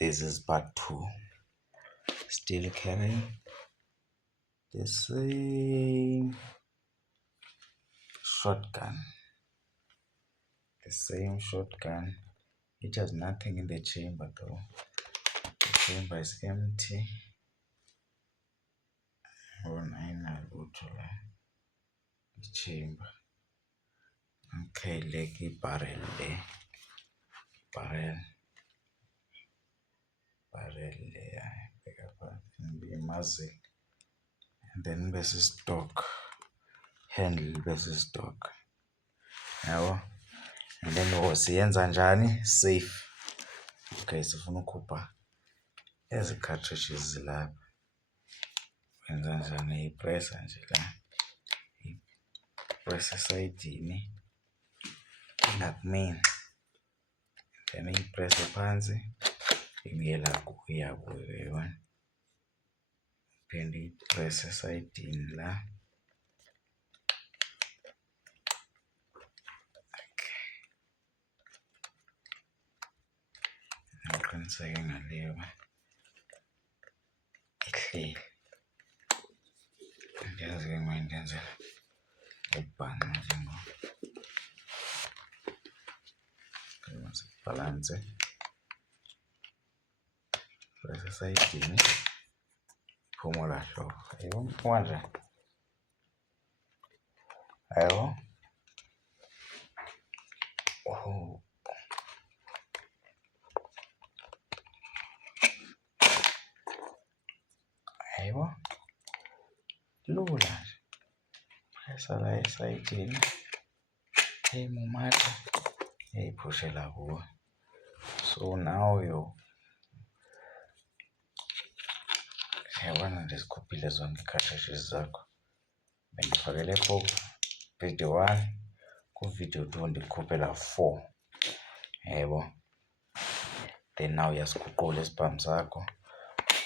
This is part 2. Still carrying the same shotgun. The same shotgun. It has nothing in the chamber though. The chamber is empty. The chamber. Okay, leggy barrel there. Barrel there. Pick up and be muzzle. And then versus stock. Handle versus stock. Yabo. And then siyenza njani? Safe. Okay, sifuna ukhupha ezi cartridges zilapha. Wenza njani? Ipressa nje la. Ipressa esayidini. Ingakumina. Then ipressa phansi. Ibuyela kuya kuyo yona. Phinde ipressa esayidini la. Ngiqiniseke ngaleyo ihleli. Ndiyazi-ke manje ndenzela ukubhanqa njengoba. Masibhalanse. Ipressa esayidini. Phumula hlobo. Yebo manje. Yebo. Oh. Yebo. Lula nje. Pressa la esayidini. Eyimumata. Eyiphushela kuwe. So now yabona nje zikhuphile zonke i-cartridges zakho. Bengifakele video 1. Ku-video 2 ndikukhuphela 4. Yebo. Then now uyasiguqula isibhamu sakho.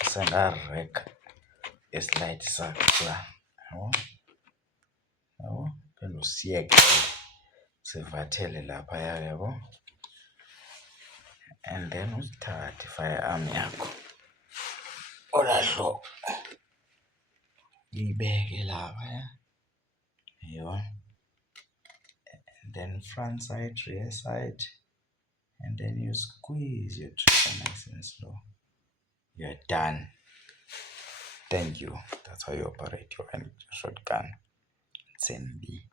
Senga-rack eslide sakho la. Yabo. Yabo. Phinde usiyeke sivathele laphaya yabo. And then usithathe i-firearm yakho. Ola hlobo. Uyibeke laphaya. Yebo. And then front side, rear side. And then you squeeze your trigger nice and slow. You're done. Thank you. That's how you operate your shotgun. It's NB.